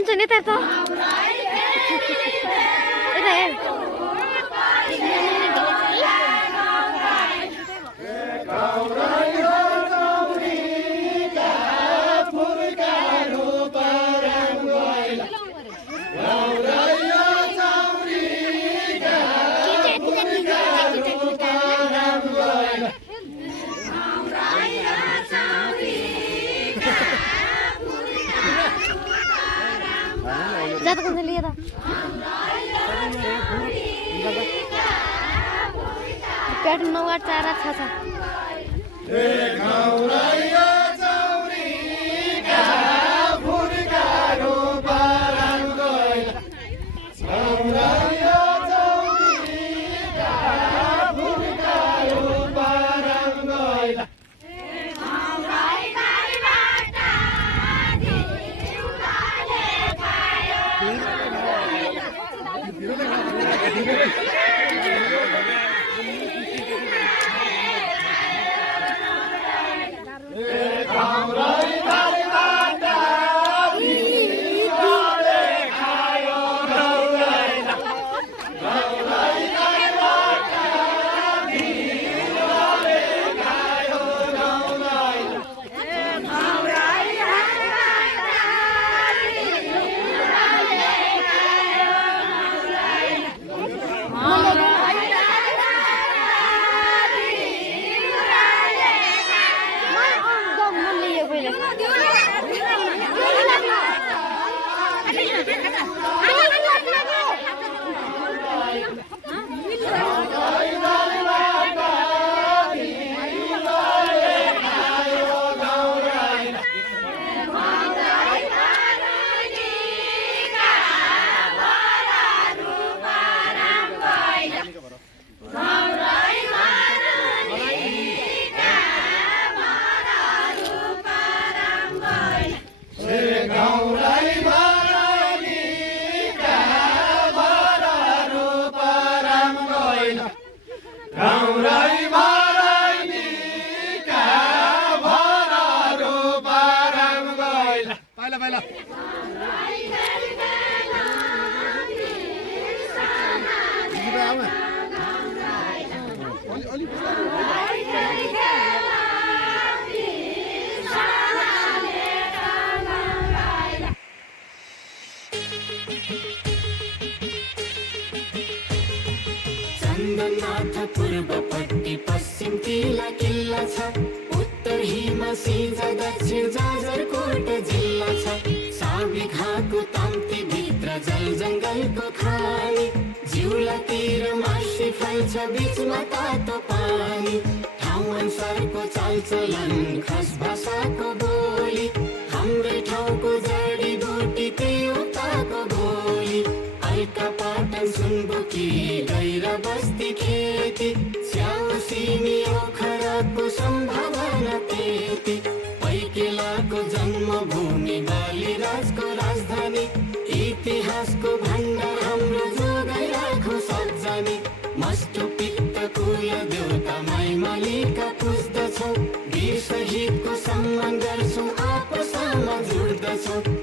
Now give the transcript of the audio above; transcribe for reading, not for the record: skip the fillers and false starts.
कञ्चन यता त यता हेर जाता कौन लिया था पेट नवा चारा था चन्दननाथ पूर्वपट्टि पश्चिमतिर किल्ला छ उत्तर हिमा सिंजा दक्षिण जाजरकोट जिल्ला छ साबिघाको ताम्ती भित्र जल जङ्गलको खानी जिउलातिर मासी फल्छ बीचमा तातो पानी ठाउँ अनुसारको चालचलन खस भाषाको बोली हाम्रै ठाउँको जडीबुटी त्यही उताको बोली अलका पाटन सुनबुकी गैरा बस्ती खेती स्याउ सिमी ओखराको सम्भावना त्यति पैकेलाको जन्मभूमि बालीराजको राजधानी इतिहासको भण्डार हाम्रो जोगाइ राखो सज्जनी मष्ट पित्त कुल देउता माइमालिका पुज्दछौँ वीर शहीदको सम्मान गर्छौँ आपसमा जुट्दछौँ